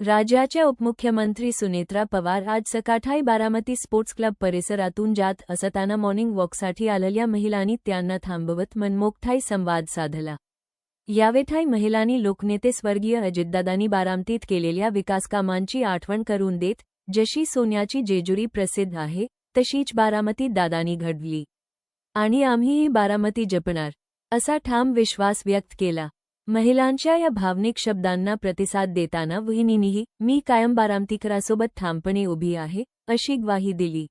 राज्याच्या उपमुख्यमंत्री सुनेत्रा पवार आज सकाळी बारामती स्पोर्ट्स क्लब परिसरातून जात असताना मॉर्निंग वॉकसाठी आलेल्या महिलांनी त्यांना थांबवत मनमोकथाई संवाद साधला। यावेळी महिलांनी लोकनेते स्वर्गीय अजितदादांनी बारामतीत केलेल्या विकासकामांची आठवण करून देत, जशी सोन्याची जेजुरी प्रसिद्ध आहे तशीच बारामती दादांनी घडवली आणि आम्हीही बारामती जपणार, असा ठाम विश्वास व्यक्त केला। महिलांच्या या भावनिक शब्दांना प्रतिसाद देताना वहिनींनीही मी कायम बारामतीकरांसोबत ठामपणे उभी आहे, अशी ग्वाही दिली।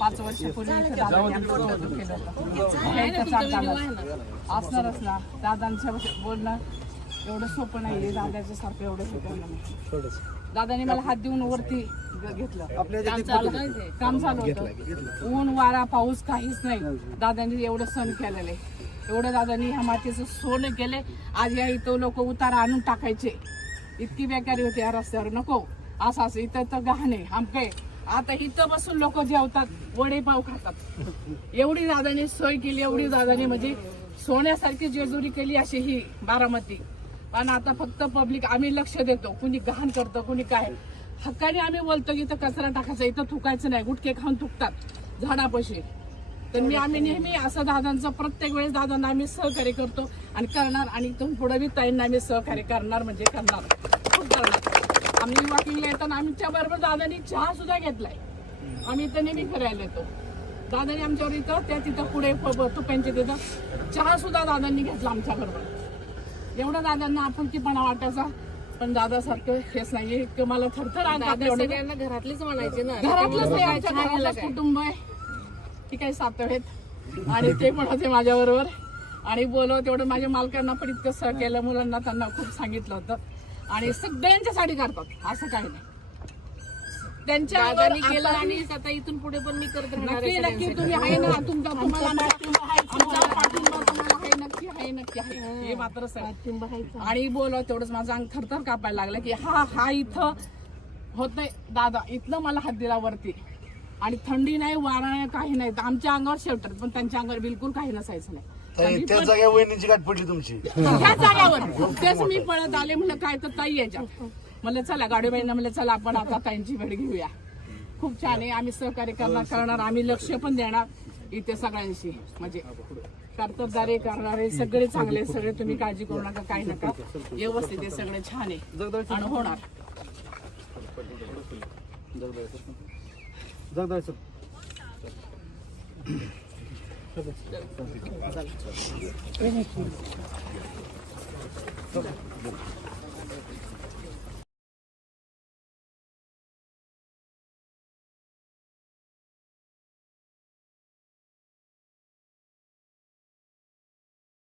पाच वर्षापूर्वी असणार दादांच्या बोलणं एवढं सोपं नाहीये, दादाच्या सारखं एवढं सोपं नाही। दादांनी मला हात देऊन वरती घेतलं, काम चालू होतं, ऊन वारा पाऊस काहीच नाही, दादांनी एवढं सण केलेलं आहे, एवढं दादांनी ह्या मातीचं सोनं केले। आज या इथं लोक उतारा आणून टाकायचे, इतकी बेकारी होती या रस्त्यावर, नको असं इथं तर गहाणे आमके। आता इथं बसून लोक जेवतात, वडेपाव खातात, एवढी दादांनी सोय केली, एवढी दादांनी म्हणजे सोन्यासारखी जेजुरी केली अशी ही बारामती। पण आता फक्त पब्लिक आम्ही लक्ष देतो, कुणी गहाण करतं कुणी काय, हक्काने आम्ही बोलतो की इथं कचरा टाकायचा, इथं थुकायचं नाही, गुटके खाऊन थुकतात झाडापाशी। तर आम्ही नेहमी असं दादांचं प्रत्येक वेळेस दादांना आम्ही सहकार्य करतो आणि करणार, आणि इथून पुढे बी ताईंना आम्ही सहकार्य करणार म्हणजे करणार, खूप करणार। आम्ही वॉकिंगला येताना आमच्या बरोबर दादांनी चहा सुद्धा घेतलाय, आम्ही इथं नेहमी फिरायला येतो, दादांनी आमच्यावर इथं त्या तिथं पुढे तुप्यांच्या तिथं चहा सुद्धा दादांनी घेतला आमच्या बरोबर। एवढं दादांना आपुलकीपणा वाटायचा, पण दादासारखं हेच नाहीये। मला थरथर सगळ्यांना घरातलीच म्हणायचे ना, घरातलंच कुटुंब आहे, ती काही सातव आहेत आणि ते पण होते माझ्या बरोबर आणि बोलव तेवढं माझ्या मालकांना पण इतकं सह केलं, मुलांना त्यांना खूप सांगितलं होतं आणि सगळ्यांच्यासाठी करतात, असं काही नाही। त्यांच्या केलं आणि आता इथून पुढे पण मी करत राहणार। नक्की तुम्ही आहे ना, तुम्हाला पाठिंबा तुम्हाला आहे, नक्की आहे, नक्की आहे, हे मात्र आणि बोलव तेवढंच माझं अंग थरथर कापायला लागलं की हा इथं होतंय दादा, इथलं मला हात दिला वरती आणि थंडी नाही, वारा नाही, काही नाही, आमच्या अंगावर शेल्टर, पण त्यांच्या अंगावर बिलकुल काही नसायचं नाही। त्या जागेवर वहिनीची गाठ पडली तुमची, त्या जागेवर तेच मी पळत आले, म्हणलं काय तर ताई याच्या, म्हणलं चला गाडीबाईंना म्हणलं चला आपण आता ताईंची भेट घेऊया, खूप छान आहे, आम्ही सहकार्य करणार, आम्ही लक्ष पण देणार इथे सगळ्यांशी, म्हणजे कर्तबदारी करणारे सगळे चांगले, सगळे तुम्ही काळजी करू नका, काही नका, व्यवस्थित आहे, सगळे छान आहे आणि होणार। जगदाळे